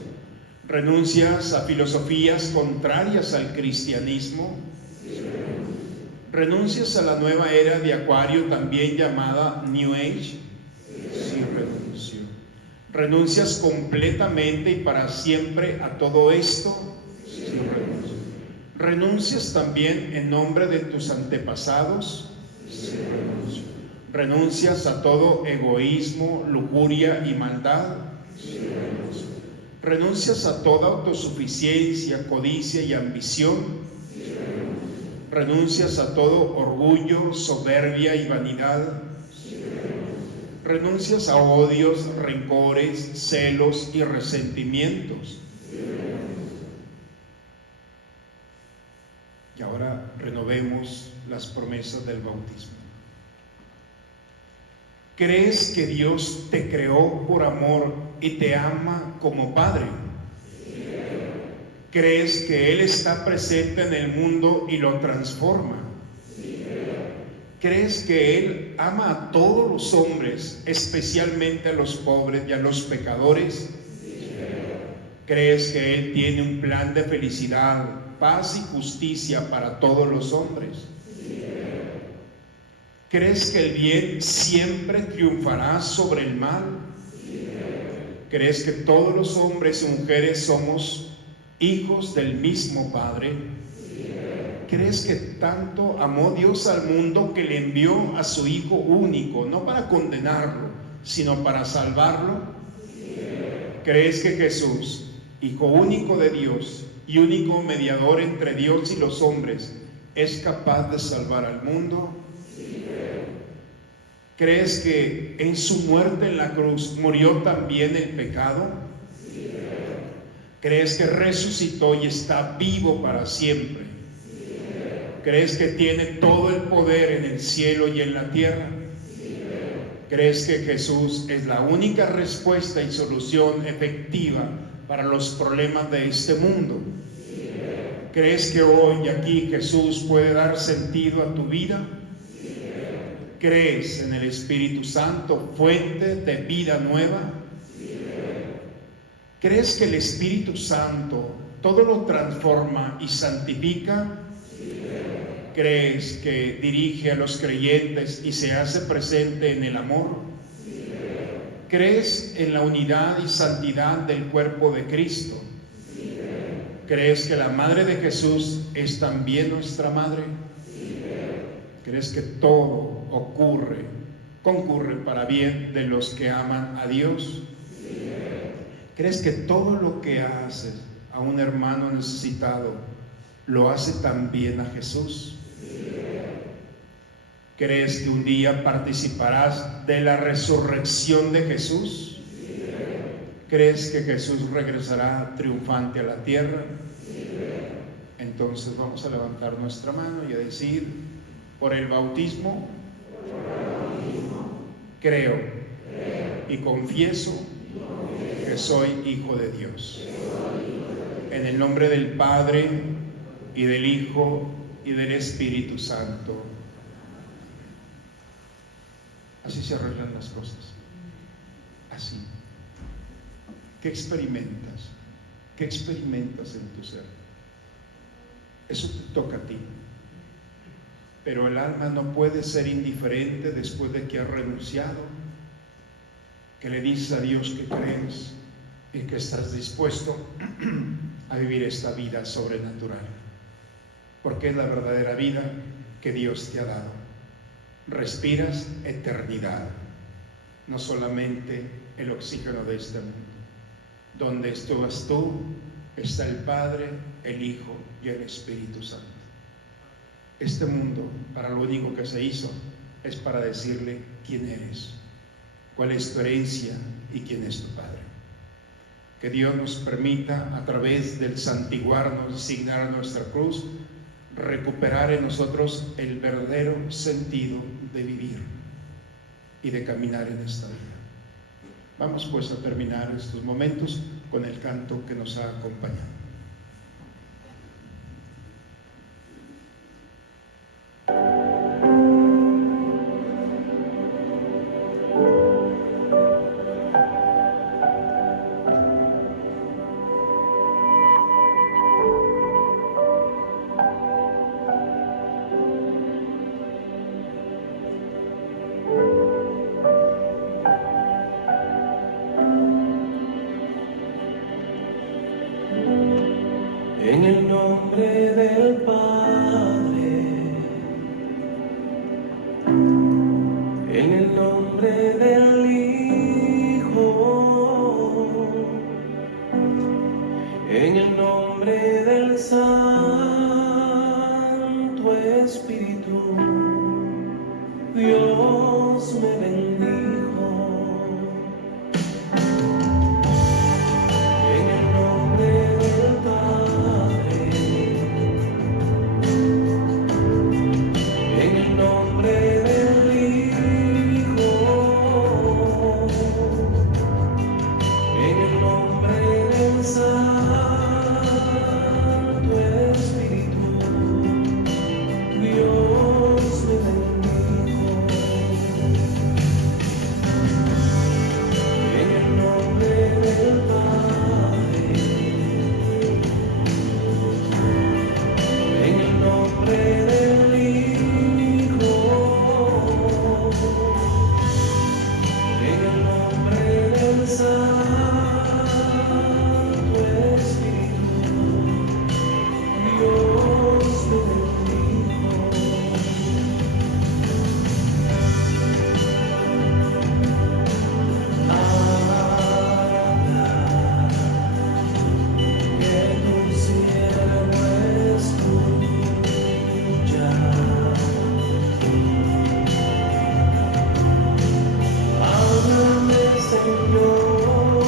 ¿Renuncias a filosofías contrarias al cristianismo? Sí, ¿renuncias a la nueva era de Acuario, también llamada New Age? Sí, renuncio. ¿Renuncias completamente y para siempre a todo esto? Sí, renuncio. ¿Renuncias también en nombre de tus antepasados? Sí, renuncio. ¿Renuncias a todo egoísmo, lujuria y maldad? Sí, renuncio. ¿Renuncias a toda autosuficiencia, codicia y ambición? Sí, renuncio. ¿Renuncias a todo orgullo, soberbia y vanidad? Sí, renuncio. ¿Renuncias a odios, rencores, celos y resentimientos? Sí, renuncio. Y ahora renovemos las promesas del bautismo. ¿Crees que Dios te creó por amor y te ama como Padre? ¿Crees que Él está presente en el mundo y lo transforma? ¿Crees que Él ama a todos los hombres, especialmente a los pobres y a los pecadores? ¿Crees que Él tiene un plan de felicidad, paz y justicia para todos los hombres? ¿Crees que el bien siempre triunfará sobre el mal? ¿Crees que todos los hombres y mujeres somos hijos del mismo Padre? ¿Crees que tanto amó Dios al mundo que le envió a su Hijo único, no para condenarlo, sino para salvarlo? ¿Crees que Jesús, Hijo único de Dios y único mediador entre Dios y los hombres, es capaz de salvar al mundo? ¿Crees que en su muerte en la cruz murió también el pecado? ¿Crees que resucitó y está vivo para siempre? ¿Crees que tiene todo el poder en el cielo y en la tierra? ¿Crees que Jesús es la única respuesta y solución efectiva para los problemas de este mundo? ¿Crees que hoy aquí Jesús puede dar sentido a tu vida? ¿Crees en el Espíritu Santo, fuente de vida nueva? ¿Crees que el Espíritu Santo todo lo transforma y santifica? ¿Crees que dirige a los creyentes y se hace presente en el amor? ¿Crees en la unidad y santidad del cuerpo de Cristo? ¿Crees que la Madre de Jesús es también nuestra Madre? ¿Crees que todo concurre para bien de los que aman a Dios? ¿Crees que todo lo que haces a un hermano necesitado lo hace también a Jesús? ¿Crees que un día participarás de la resurrección de Jesús? ¿Crees que Jesús regresará triunfante a la tierra? Entonces vamos a levantar nuestra mano y a decir: por el bautismo Creo y confieso que soy hijo de Dios. En el nombre del Padre, y del Hijo, y del Espíritu Santo. Así se arreglan las cosas. Así. ¿Qué experimentas? ¿Qué experimentas en tu ser? Eso te toca a ti. Pero el alma no puede ser indiferente después de que ha renunciado, que le dices a Dios que crees y que estás dispuesto a vivir esta vida sobrenatural, porque es la verdadera vida que Dios te ha dado. Respiras eternidad, no solamente el oxígeno de este mundo. Donde estás tú, está el Padre, el Hijo y el Espíritu Santo. Este mundo, para lo único que se hizo, es para decirle quién eres, cuál es tu herencia y quién es tu Padre. Que Dios nos permita, a través del santiguarnos, signar nuestra cruz, recuperar en nosotros el verdadero sentido de vivir y de caminar en esta vida. Vamos pues a terminar estos momentos con el canto que nos ha acompañado. En el nombre del Padre, en el nombre del Hijo, en el nombre del Santo Espíritu, Dios me bendijo. En el nombre del Padre, en el nombre del Hijo, en el nombre del Santo Espíritu, Dios me bendijo. En el nombre del Padre, en el nombre del Hijo, en el nombre del Santo Espíritu, Dios me bendijo. Habla, que tu siervo escucha. Háblame, Señor.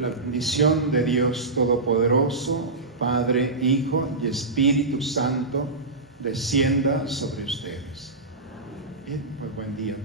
La bendición de Dios Todopoderoso, Padre, Hijo y Espíritu Santo, descienda sobre ustedes. Bien, pues buen día.